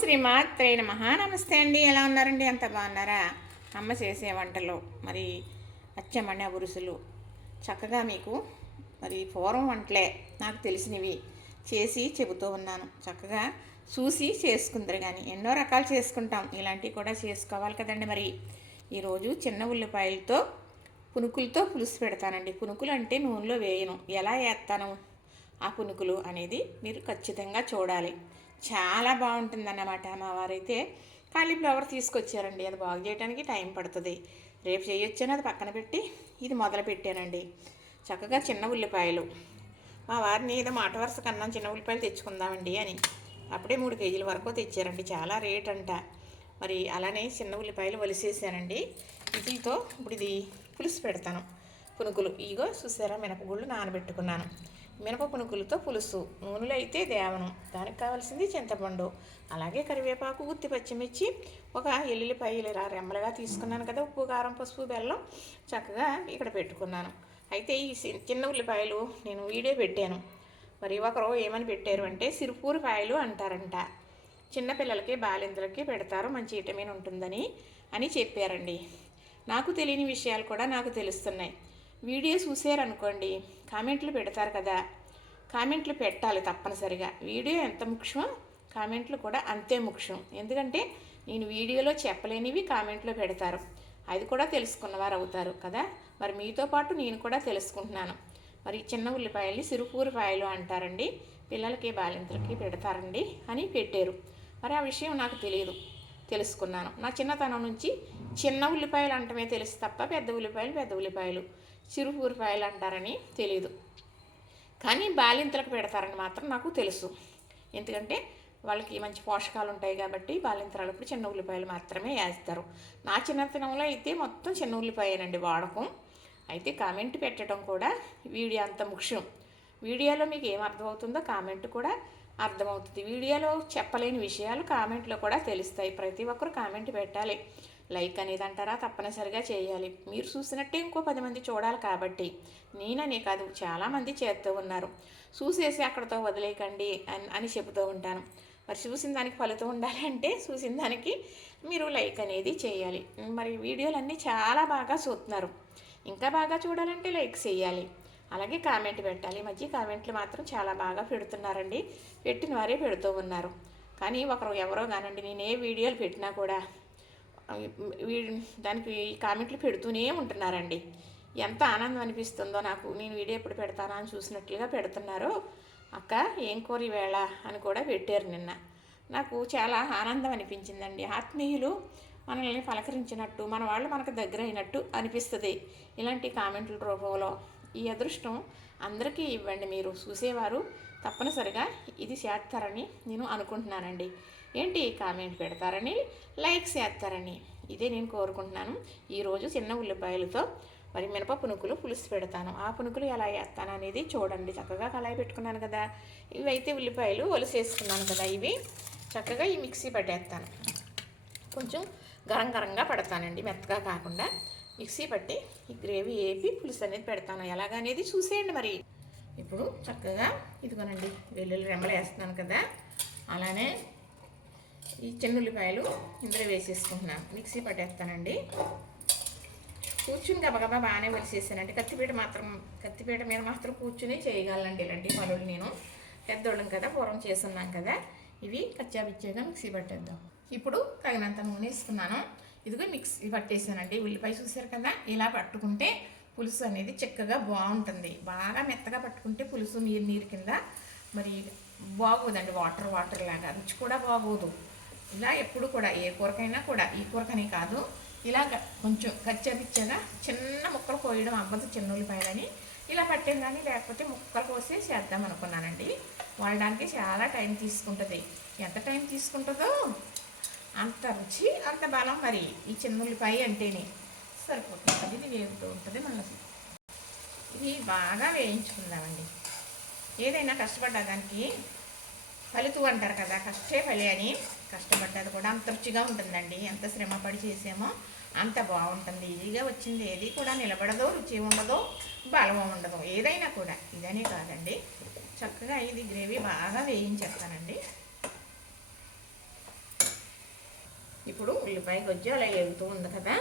శ్రీమాత్రే మహా నమస్తే అండి. ఎలా ఉన్నారండి? అంత బాగున్నారా? అమ్మ చేసే వంటలు మరి అచ్చమన్న పురుషులు చక్కగా మీకు మరి పూర్వం వంటలే నాకు తెలిసినవి చేసి చెబుతూ ఉన్నాను. చక్కగా చూసి చేసుకుందరు కానీ ఎన్నో రకాలు చేసుకుంటాం. ఇలాంటివి కూడా చేసుకోవాలి కదండి మరి. ఈరోజు చిన్న ఉల్లిపాయలతో పునుకులతో పులుసు పెడతానండి. పునుకులు అంటే నూనెలో వేయను. ఎలా వేస్తాను? ఆ పునుకులు అనేది మీరు ఖచ్చితంగా చూడాలి. చాలా బాగుంటుందన్నమాట మా వారైతే కాలీఫ్లవర్ తీసుకొచ్చారండి. అది బాగు చేయడానికి టైం పడుతుంది. రేపు చేయొచ్చని అది పక్కన పెట్టి ఇది మొదలు పెట్టానండి. చక్కగా చిన్న ఉల్లిపాయలు. మా వారిని ఏదో మాట వరుస కన్నా చిన్న ఉల్లిపాయలు తెచ్చుకుందామండి అని. అప్పుడే మూడు కేజీల వరకు తెచ్చారండి. చాలా రేట్ అంట. మరి అలానే చిన్న ఉల్లిపాయలు వలిసేసానండి. వీటితో ఇప్పుడు ఇది పులుసు పెడతాను. పునుకులు ఇగో చూసారా? మినపగుళ్ళు నానబెట్టుకున్నాను. మినప పునుకులతో పులుసు నూనెలో అయితే దేవనం. దానికి కావాల్సింది చింతపండు. అలాగే కరివేపాకు గుత్తి పచ్చిమిర్చి ఒక ఎల్లుల్లిపాయలు ఇలా రెమ్మలుగా తీసుకున్నాను కదా ఉప్పు కారం పసుపు బెల్లం చక్కగా ఇక్కడ పెట్టుకున్నాను. అయితే ఈ సి- చిన్న ఉల్లిపాయలు నేను వీడియో పెట్టాను. మరి ఒకరు ఏమని పెట్టారు అంటే సిరుపూరు కాయలు అంటారంట చిన్నపిల్లలకి బాలింతలకి పెడతారు మంచి విటమిన్ ఉంటుందని అని చెప్పారండి. నాకు తెలియని విషయాలు కూడా నాకు తెలుస్తున్నాయి. వీడియో చూసారనుకోండి కామెంట్లు పెడతారు కదా. కామెంట్లు పెట్టాలి తప్పనిసరిగా. వీడియో ఎంత ముఖ్యమో కామెంట్లు కూడా అంతే ముఖ్యం. ఎందుకంటే నేను వీడియోలో చెప్పలేనివి కామెంట్లో పెడతారు. అది కూడా తెలుసుకున్నవారు అవుతారు కదా. మరి మీతో పాటు నేను కూడా తెలుసుకుంటున్నాను. మరి చిన్న ఉల్లిపాయల్ని సిరుపూరిపాయలు అంటారండి. పిల్లలకి బాలింతలకి పెడతారండి అని పెట్టారు. మరి ఆ విషయం నాకు తెలియదు. తెలుసుకున్నాను. నా చిన్నతనం నుంచి చిన్న ఉల్లిపాయలు అంటమే తెలుసు తప్ప పెద్ద ఉల్లిపాయలు పెద్ద ఉల్లిపాయలు. చిరుపూరిపాయలు అంటారని తెలియదు కానీ బాలింతలకు పెడతారని మాత్రం నాకు తెలుసు. ఎందుకంటే వాళ్ళకి మంచి పోషకాలు ఉంటాయి కాబట్టి బాలింతరాలప్పుడు చిన్న ఉల్లిపాయలు మాత్రమే వేస్తారు. నా చిన్నతనంలో అయితే మొత్తం చిన్న ఉల్లిపాయనండి వాడకం. అయితే కామెంట్ పెట్టడం కూడా వీడియో అంత ముఖ్యం. వీడియోలో మీకు ఏం అర్థమవుతుందో కామెంట్ కూడా అర్థమవుతుంది. వీడియోలో చెప్పలేని విషయాలు కామెంట్లో కూడా తెలుస్తాయి. ప్రతి ఒక్కరు కామెంట్ పెట్టాలి. లైక్ అనేది అంటారా తప్పనిసరిగా చేయాలి. మీరు చూసినట్టే ఇంకో పది మంది చూడాలి కాబట్టి. నేననే కాదు చాలామంది చేస్తూ ఉన్నారు. చూసేసి అక్కడతో వదిలేయకండి అని అని చెబుతూ ఉంటాను. మరి చూసిన దానికి ఫలితం ఉండాలి అంటే చూసిన దానికి మీరు లైక్ అనేది చేయాలి. మరి వీడియోలన్నీ చాలా బాగా చూస్తున్నారు. ఇంకా బాగా చూడాలంటే లైక్ చేయాలి. అలాగే కామెంట్ పెట్టాలి. ఈ మధ్య కామెంట్లు మాత్రం చాలా బాగా పెడుతున్నారండి. పెట్టిన వారే పెడుతూ ఉన్నారు. కానీ ఒకరు ఎవరో కానండి నేను ఏ వీడియోలు పెట్టినా కూడా దానికి కామెంట్లు పెడుతూనే ఉంటున్నారండి. ఎంత ఆనందం అనిపిస్తుందో నాకు. నేను వీడియో ఎప్పుడు పెడతానా అని చూసినట్లుగా పెడుతున్నారు. అక్క ఏం కోరి వేళ అని కూడా పెట్టారు నిన్న. నాకు చాలా ఆనందం అనిపించిందండి. ఆత్మీయులు మనల్ని పలకరించినట్టు మన వాళ్ళు మనకు దగ్గర అయినట్టు అనిపిస్తుంది ఇలాంటి కామెంట్ల రూపంలో. ఈ అదృష్టం అందరికీ ఇవ్వండి మీరు. చూసేవారు తప్పనిసరిగా ఇది చేస్తారని నేను అనుకుంటున్నానండి. ఏంటి కామెంట్ పెడతారని లైక్స్ చేస్తారని. ఇదే నేను కోరుకుంటున్నాను. ఈరోజు చిన్న ఉల్లిపాయలతో మరి మినప పునుకులు పులుసు పెడతాను. ఆ పునుకులు ఎలా వేస్తాను అనేది చూడండి. చక్కగా కళాయి పెట్టుకున్నాను కదా. ఇవైతే ఉల్లిపాయలు ఒలిసేసుకున్నాను కదా ఇవి. చక్కగా ఈ మిక్సీ పట్టేస్తాను. కొంచెం గరం గరంగా పడతానండి మెత్తగా కాకుండా. మిక్సీ పట్టి ఈ గ్రేవీ వేపి పులుసు అనేది పెడతాను. ఎలాగనేది చూసేయండి మరి. ఇప్పుడు చక్కగా ఇదిగోనండి వెల్లుల్లి రెమ్మలు వేస్తున్నాను కదా. అలానే ఈ చిన్న ఉల్లిపాయలు ఇందులో వేసేసుకుంటున్నాను. మిక్సీ పట్టేస్తానండి. కూర్చుని గబగబా బాగానే వలిసేసానండి కత్తిపీట మాత్రం కత్తిపీట మీద మాత్రం కూర్చుని చేయగలనండి ఇలాంటి పనులు నేను. పెద్దోళ్ళం కదా పూర్వం చేస్తున్నాం కదా. ఇవి కచ్చాపిచ్చాగా మిక్సీ పట్టేద్దాం. ఇప్పుడు తగినంత నూనె వేసుకున్నాను. ఇదిగో మిక్సీ పట్టేసానండి. ఉల్లిపాయ చూసారు కదా ఇలా పట్టుకుంటే పులుసు అనేది చక్కగా బాగుంటుంది. బాగా మెత్తగా పట్టుకుంటే పులుసు నీరు నీరు కింద మరి బాగోదండి. వాటర్ వాటర్ లాగా రుచి కూడా బాగోదు. ఇలా ఎప్పుడు కూడా ఏ కూరకైనా కూడా ఈ కూరకని కాదు. ఇలా కొంచెం కచ్చపిచ్చగా చిన్న ముక్కలు కోయడం అవ్వదు చిన్న ఉల్లిపాయలని ఇలా పట్టాను కానీ లేకపోతే ముక్కలు కోసి చేద్దాం అనుకున్నానండి. వాడడానికి చాలా టైం తీసుకుంటుంది. ఎంత టైం తీసుకుంటుందో అంత రుచి అంత బలం మరి ఈ చిన్న ఉల్లిపాయ అంటేనే సరిపోతుంది ఇది వేగుతూ ఉంటుంది మళ్ళీ ఇది బాగా వేయించుకుందామండి. ఏదైనా కష్టపడ్డా దానికి ఫలితం అంటారు కదా కష్టే ఫలి అని. కష్టపడ్డది కూడా. అంత రుచిగా ఉంటుందండి. ఎంత శ్రమ పడి చేసామో అంత బాగుంటుంది. ఈజీగా వచ్చింది. ఏది కూడా నిలబడదో రుచి ఉండదో బలం ఉండదు ఏదైనా కూడా. ఇదనే కాదండి. చక్కగా ఇది గ్రేవీ బాగా వేయించేస్తానండి. ఇప్పుడు ఉల్లిపాయ గొజ్జు అలా ఎగుతూ ఉంది కదా.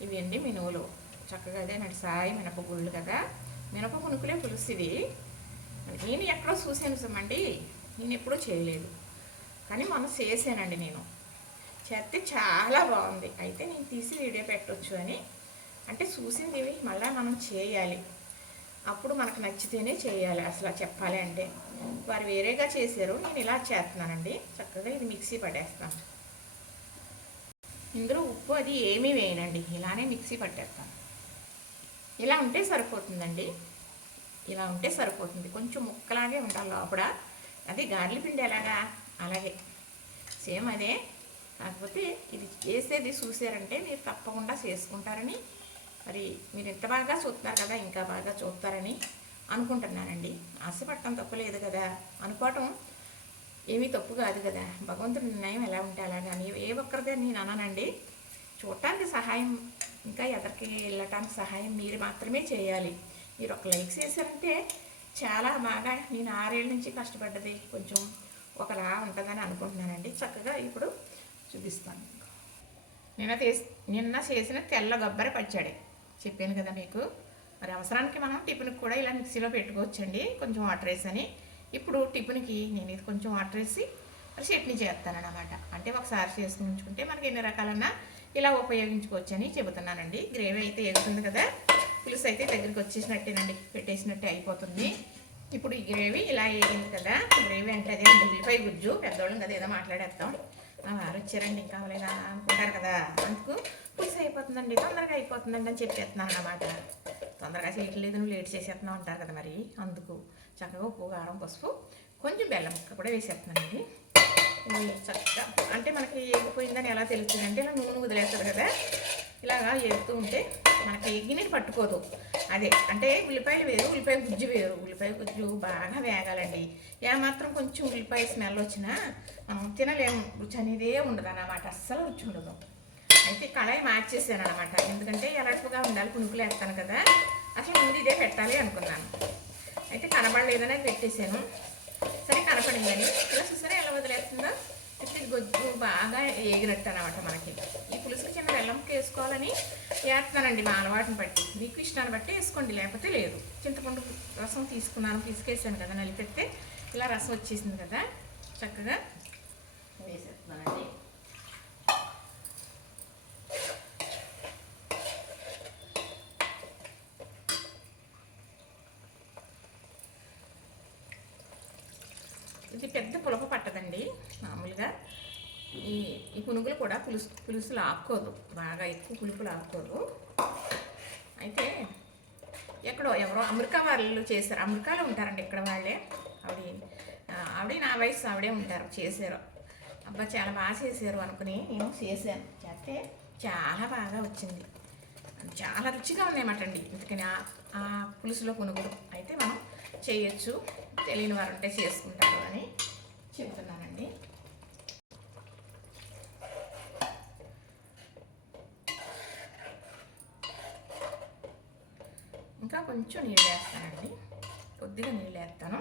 ఇవి అండి మినువులు చక్కగా అదే నడిసాయి మినప గుళ్ళు కదా. మినప పునుకులే పులుసు ఇది నేను ఎక్కడో చూసాను సమ్మండి నేను ఎప్పుడూ చేయలేదు. అని మనం చేశానండి నేను. చేస్తే చాలా బాగుంది. అయితే నేను తీసి వీడియో పెట్టొచ్చు అని. అంటే చూసింది ఇవి మళ్ళీ మనం చేయాలి. అప్పుడు మనకు నచ్చితేనే చేయాలి అసలు చెప్పాలి అంటే. వారు వేరేగా చేశారు నేను ఇలా చేస్తున్నానండి. చక్కగా ఇది మిక్సీ పడేస్తాను ఇందులో ఉప్పు అది ఏమీ వేయనండి. ఇలానే మిక్సీ పట్టేస్తాను. ఇలా ఉంటే సరిపోతుందండి. ఇలా ఉంటే సరిపోతుంది. కొంచెం ముక్కలాగే ఉండాలి లోపల. అది గార్లి పిండి ఎలాగా? అలాగే. సేమ్ అదే. కాకపోతే ఇది చేసేది చూసారంటే మీరు తప్పకుండా చేసుకుంటారని. మరి మీరు ఎంత బాగా చూస్తున్నారు కదా ఇంకా బాగా చూస్తారని అనుకుంటున్నానండి. ఆశపడటం తప్పు లేదు కదా. అనుకోవటం ఏమీ తప్పు కాదు కదా. భగవంతుడి నిర్ణయం ఎలా ఉంటే అలాగని ఏ ఒక్కరిదే నేను అనానండి. చూడటానికి సహాయం ఇంకా ఎదరికి వెళ్ళటానికి సహాయం మీరు మాత్రమే చేయాలి. మీరు ఒక లైక్ చేశారంటే చాలా బాగా నేను ఆరేళ్ళ నుంచి కష్టపడ్డది. కొంచెం ఒకలా ఉంటుందని అనుకుంటున్నానండి. చక్కగా ఇప్పుడు చూపిస్తాను. నిన్న తీస్ నిన్న చేసిన తెల్ల కొబ్బరి పచ్చడి. చెప్పాను కదా మీకు. మరి అవసరానికి మనం టిఫిన్కి కూడా ఇలా మిక్సీలో పెట్టుకోవచ్చండి. కొంచెం వాటర్ వేసని. ఇప్పుడు టిఫిన్కి నేను ఇది కొంచెం వాటర్ వేసి మరి చట్నీ చేస్తానన్నమాట. అంటే ఒకసారి చేసుకుని ఉంచుకుంటే మనకి ఎన్ని రకాలన్నా ఇలా ఉపయోగించుకోవచ్చని చెబుతున్నానండి. గ్రేవీ అయితే ఎగుతుంది కదా. పులుసు అయితే దగ్గరికి వచ్చేసినట్టేనండి. పెట్టేసినట్టే అయిపోతుంది. ఇప్పుడు ఈ గ్రేవీ ఇలా వేగింది కదా. గ్రేవీ అంటే అదే ఉల్లిపాయ గుజ్జు. పెద్దోళ్ళం కదా ఏదో మాట్లాడేస్తాం. వారు వచ్చారండి ఇంకా అవలేదా అనుకుంటారు కదా. అందుకు పులుసు అయిపోతుందండి తొందరగా అయిపోతుందండి అని చెప్పేస్తున్నాను అన్నమాట. తొందరగా చేయట్లేదు నువ్వు లేట్ చేసేస్తున్నావు అంటారు కదా మరి. అందుకు చక్కగా ఉప్పు కారం పసుపు కొంచెం బెల్లం ముక్క కూడా వేసేస్తున్నానండి. చక్కగా. అంటే మనకి ఎగిపోయిందని ఎలా తెలుస్తుందంటే ఇలా నూనె వదిలేస్తారు కదా. ఇలాగా వేస్తూ ఉంటే మనకి ఎగినట్టు పట్టుకోదు. అదే అంటే ఉల్లిపాయలు వేరు ఉల్లిపాయ గుజ్జు వేరు. ఉల్లిపాయ గుజ్జు బాగా వేగాలండి. ఏమాత్రం కొంచెం ఉల్లిపాయ స్మెల్ వచ్చినా మనం తినలేము రుచి అనేదే ఉండదు అన్నమాట అస్సలు రుచి ఉండదు. అయితే కళాయి మార్చేసాను అనమాట ఎందుకంటే ఎలర్ట్గా ఉండాలి పునుకులు వేస్తాను కదా. అసలు ముందు ఇదే పెట్టాలి అనుకున్నాను. అయితే కనబడలేదనే పెట్టేశాను. సరే కనపడిందని ఇలా చూసారా ఎలా వదిలేస్తుందో? ఇప్పుడు గొజ్జు బాగా ఏగినట్టు అనమాట మనకి ఈ పులుసులు చిన్న బెల్లం వేసుకోవాలని వేస్తున్నానండి మా అలవాటుని బట్టి. మీకు ఇష్టాన్ని బట్టి వేసుకోండి లేకపోతే లేదు. చింతపండు రసం తీసుకున్నాను తీసుకేసాను కదా నలిపెడితే ఇలా రసం వచ్చేసింది కదా చక్కగా వేసేస్తున్నానండి. ఇది పెద్ద పులప పట్టదండి మామూలుగా. ఈ ఈ పునుగులు కూడా పులుసు పులుసులు ఆపుకోదు. బాగా ఎక్కువ పులుపులు ఆపుకోదు. అయితే ఎక్కడో ఎవరో అమెరికా వాళ్ళు చేశారు. అమెరికాలో ఉంటారండి ఇక్కడ వాళ్ళే. ఆవిడ ఆవిడే ఆవిడ నా వయసు ఆవిడే ఉంటారు చేశారు. అబ్బా చాలా బాగా చేశారు అనుకుని నేను చేశాను. చేస్తే చాలా బాగా వచ్చింది. చాలా రుచిగా ఉన్నాయన్నమాట అండి. అందుకని ఆ- పులుసులో కొనుగోలు అయితే మనం చేయొచ్చు. తెలియని వారు ఉంటే చేసుకుంటారు అని చెబుతున్నానండి కొంచెం నీళ్ళు వేస్తానండి. కొద్దిగా నీళ్ళు వేస్తాను.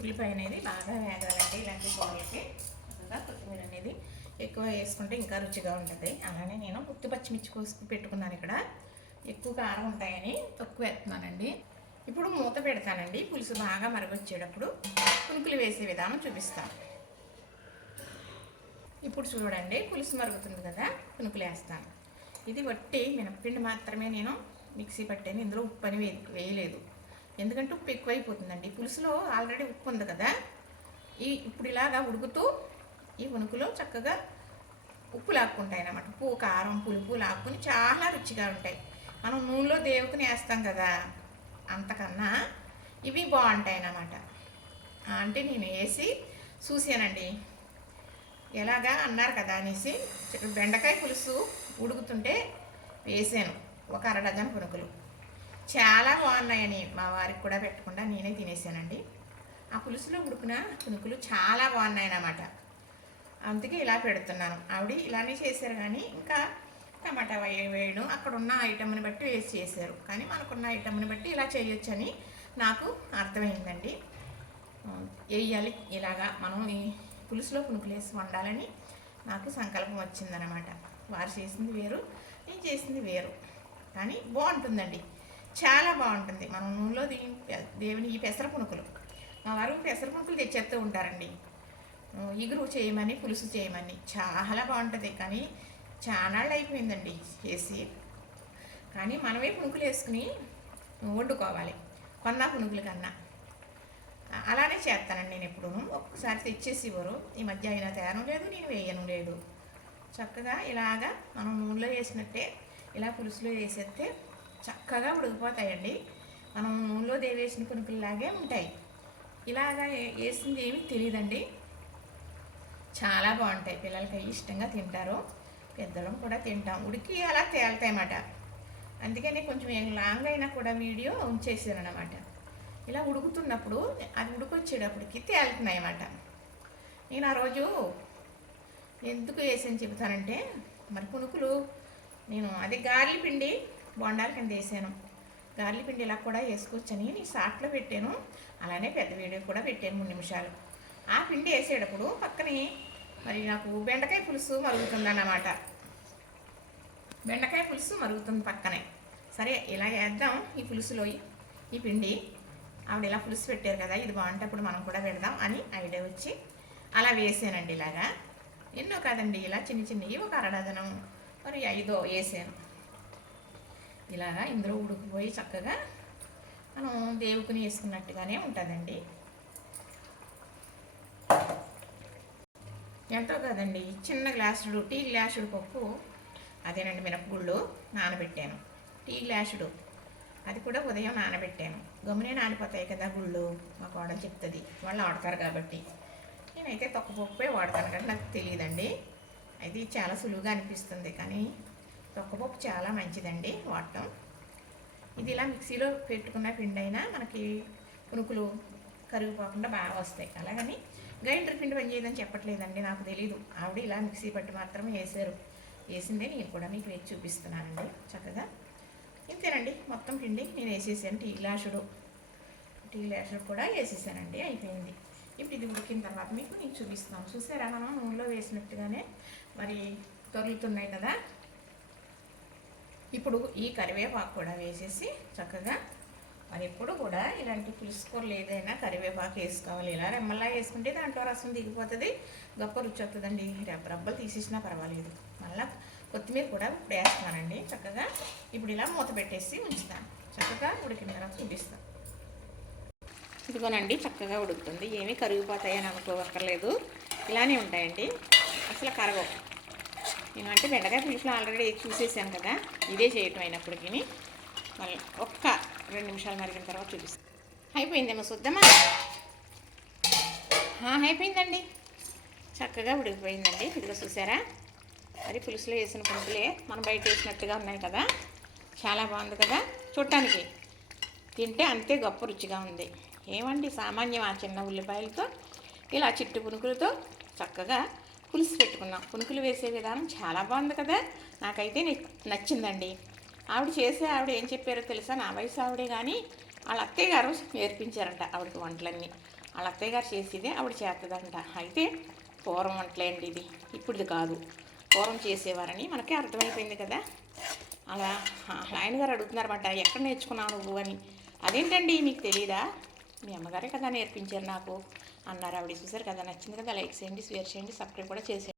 ఉల్లిపాయ అనేది బాగా వేగాలండి ఇలాంటి కూరలకి. కొత్తిమీర అనేది ఎక్కువ వేసుకుంటే ఇంకా రుచిగా ఉంటుంది. అలానే నేను గుత్తి పచ్చిమిర్చి కోసి పెట్టుకున్నాను ఇక్కడ. ఎక్కువ కారం ఉంటాయని తక్కువ వేస్తున్నానండి. ఇప్పుడు మూత పెడతానండి. పులుసు బాగా మరగొచ్చేటప్పుడు పులుకులు వేసే విధానం చూపిస్తాను. ఇప్పుడు చూడండి పులుసు మరుగుతుంది కదా పునుకులు వేస్తాను ఇది వట్టి మినప్పిండి మాత్రమే నేను మిక్సీ పట్టాను ఇందులో ఉప్పు అని వేయలేదు. ఎందుకంటే ఉప్పు ఎక్కువైపోతుందండి. పులుసులో ఆల్రెడీ ఉప్పు ఉంది కదా ఈ ఇప్పుడు ఇలాగా ఉడుకుతూ ఈ ఉనుకులో చక్కగా ఉప్పు లాక్కుంటాయి అన్నమాట. ఉప్పు కారం పులుపు లాక్కుని చాలా రుచిగా ఉంటాయి. మనం నూనెలో దేవుకుని వేస్తాం కదా అంతకన్నా ఇవి బాగుంటాయి అన్నమాట. అంటే నేను వేసి చూసానండి ఎలాగా అన్నారు కదా అనేసి బెండకాయ పులుసు ఉడుకుతుంటే వేసాను. ఒక అర డజన్ పునుకులు. చాలా బాగున్నాయని మా వారికి కూడా పెట్టకుండా నేనే తినేసానండి. ఆ పులుసులో ఉడికిన పునుకులు చాలా బాగున్నాయన్నమాట. అందుకే ఇలా పెడుతున్నాను. ఆవిడ ఇలానే చేశారు కానీ ఇంకా టమాటా వేయడం అక్కడ ఉన్న ఐటమ్ని బట్టి వేసి చేశారు. కానీ మనకున్న ఐటమ్ని బట్టి ఇలా చేయొచ్చని నాకు అర్థమైందండి. వేయాలి. ఇలాగా మనం పులుసులో పునుకులేసి వండాలని నాకు సంకల్పం వచ్చిందనమాట వారు చేసింది వేరు నేను చేసింది వేరు. కానీ బాగుంటుందండి. చాలా బాగుంటుంది. మనం నూనెలో దిగి దేవుని ఈ పెసర పునుకులు. మా వారు పెసర పునుకులు తెచ్చేస్తూ ఉంటారండి. ఇగురు చేయమని పులుసు చేయమని. చాలా బాగుంటుంది. కానీ చాలాళ్ళు అయిపోయిందండి చేసి. కానీ మనమే పునుకులు వేసుకుని వండుకోవాలి. కొన్న పునుకుల కన్నా. అలానే చేస్తానండి నేను ఎప్పుడూ ఒక్కసారి తెచ్చేసి ఇవ్వరు ఈ మధ్య అయినా తేను లేదు నేను వేయను లేదు. చక్కగా ఇలాగా మనం నూనెలో వేసినట్టే ఇలా పులుసులో వేసేస్తే చక్కగా ఉడికిపోతాయండి. మనం నూనెలో దేవేసిన పునుకుల్లాగే ఉంటాయి. ఇలాగా వేసింది ఏమీ తెలియదండి చాలా బాగుంటాయి. పిల్లలకి అవి ఇష్టంగా తింటారు. పెద్దలం కూడా తింటాం. ఉడికి అలా తేలుతాయన్నమాట. అందుకని కొంచెం ఏం లాంగ్ అయినా కూడా వీడియో ఉంచేసారనమాట ఇలా ఉడుకుతున్నప్పుడు అది ఉడికొచ్చేటప్పటికి తేలుతున్నాయి అన్నమాట నేను ఆ రోజు ఎందుకు వేసాను చెబుతానంటే మరి పునుకులు నేను అది గార్లి పిండి బొండాల కింద వేసాను. గార్లి పిండి ఇలా కూడా వేసుకోవచ్చని నేను సాట్లో పెట్టాను. అలానే పెద్ద వీడియో కూడా పెట్టాను మూడు నిమిషాలు. ఆ పిండి వేసేటప్పుడు పక్కనే మరి నాకు బెండకాయ పులుసు మరుగుతుందన్నమాట. బెండకాయ పులుసు మరుగుతుంది పక్కనే. సరే ఇలా వేద్దాం ఈ పులుసులో ఈ పిండి. ఆవిడ ఇలా పులుసు పెట్టారు కదా ఇది బాగుంటే అప్పుడు మనం కూడా పెడదాం అని ఐడియా వచ్చి అలా వేసానండి ఇలాగా. ఎన్నో కాదండి ఇలా చిన్న చిన్నవి ఒక అరడదనం మరి ఐదో వేసాను. ఇలాగా ఇందులో ఉడికిపోయి చక్కగా మనం దేవుకుని వేసుకున్నట్టుగానే ఉంటుందండి. ఎంతో కదండి చిన్న గ్లాసుడు టీ గ్లాసుడు పప్పు అదేనండి మినపగుళ్ళు నానబెట్టాను. టీ గ్లాసుడు. అది కూడా ఉదయం నానబెట్టాను. గమ్మునే నానిపోతాయి కదా గుళ్ళు మా కోడలు చెప్తుంది. వాళ్ళు ఆడతారు కాబట్టి. నేనైతే తొక్కపప్పే వాడతాను కానీ నాకు తెలియదండి అది చాలా సులువుగా అనిపిస్తుంది కానీ తొక్కపప్పు చాలా మంచిదండి వాడటం. ఇది ఇలా మిక్సీలో పెట్టుకున్న పిండి అయినా మనకి పునుకులు కరిగిపోకుండా బాగా వస్తాయి. అలాగని గ్రైండర్ పిండి పని చేయదని చెప్పట్లేదండి నాకు తెలీదు. ఆవిడ ఇలా మిక్సీ పట్టి మాత్రమే వేసారు వేసిందే నేను కూడా మీకు వేసి చూపిస్తున్నానండి. చక్కగా ఇంతేనండి. మొత్తం పిండి నేను వేసేసాను. టీ లాషుడు టీ లాషుడు కూడా వేసేసానండి. అయిపోయింది. ఇప్పుడు ఇది ఉడికిన తర్వాత మీకు నేను చూపిస్తాను. చూసారా? మనం నూనెలో వేసినట్టుగానే మరి తొలుతున్నాయి కదా? ఇప్పుడు ఈ కరివేపాకు కూడా వేసేసి చక్కగా మరి ఎప్పుడు కూడా ఇలాంటి పులుసుకోలు ఏదైనా కరివేపాకు వేసుకోవాలి. ఇలా రెమ్మల్లా వేసుకుంటే దాంట్లో రసం దిగిపోతుంది. గొప్ప రుచి వస్తుందండి. రెబ్బ రబ్బలు తీసేసినా పర్వాలేదు. మళ్ళీ కొత్తిమీర కూడా ఇప్పుడు వేస్తానండి చక్కగా. ఇప్పుడు ఇలా మూత పెట్టేసి ఉంచుతాను. చక్కగా ఉడికిన తర్వాత చూపిస్తాను. ఇదిగోనండి చక్కగా ఉడుకుతుంది. ఏమీ కరిగిపోతాయని అనుకోవక్కర్లేదు ఇలానే ఉంటాయండి. అసలు కరగవు. నేను అంటే బెండకాయ పులుసులో ఆల్రెడీ చూసేసాను కదా. ఇదే చేయటం అయినప్పటికీ మళ్ళీ ఒక్క రెండు నిమిషాలు మరిగిన తర్వాత చూపిస్తాను. అయిపోయిందేమో చూద్దామా? అయిపోయిందండి. చక్కగా ఉడికిపోయిందండి. ఇదిగో చూసారా? మరి పులుసులో వేసిన పులుసులే మనం బయట వేసినట్టుగా ఉన్నాయి కదా. చాలా బాగుంది కదా. చూడటానికి తింటే అంతే గొప్ప రుచిగా ఉంది. ఏమండి సామాన్యం ఆ చిన్న ఉల్లిపాయలతో ఇలా చిట్టు పునుకులతో చక్కగా పులుసు పెట్టుకున్నాం. పునుకులు వేసే విధానం చాలా బాగుంది కదా. నాకైతే నచ్చిందండి. ఆవిడ చేసే ఆవిడ ఏం చెప్పారో తెలుసా? నా వయసు ఆవిడే కానీ వాళ్ళ అత్తయ్య గారు నేర్పించారంట ఆవిడకి వంటలన్నీ. వాళ్ళ అత్తయ్య గారు చేసేదే ఆవిడ చేస్తుందంట అయితే పూర్వం వంటలే అండి ఇది. ఇప్పుడుది కాదు. పూర్వం చేసేవారని మనకి అర్థమైపోయింది కదా. అలా ఆయన గారు అడుగుతున్నారన్నమాట ఎక్కడ నేర్చుకున్నావు నువ్వు అని. అదేంటండి మీకు తెలీదా? మీ అమ్మగారే కదా నేర్పించారు నాకు. అన్నారు ఆవిడ. చూసారు కదా నచ్చింది కదా లైక్ చేయండి షేర్ చేయండి సబ్స్క్రైబ్ కూడా చేసేయండి.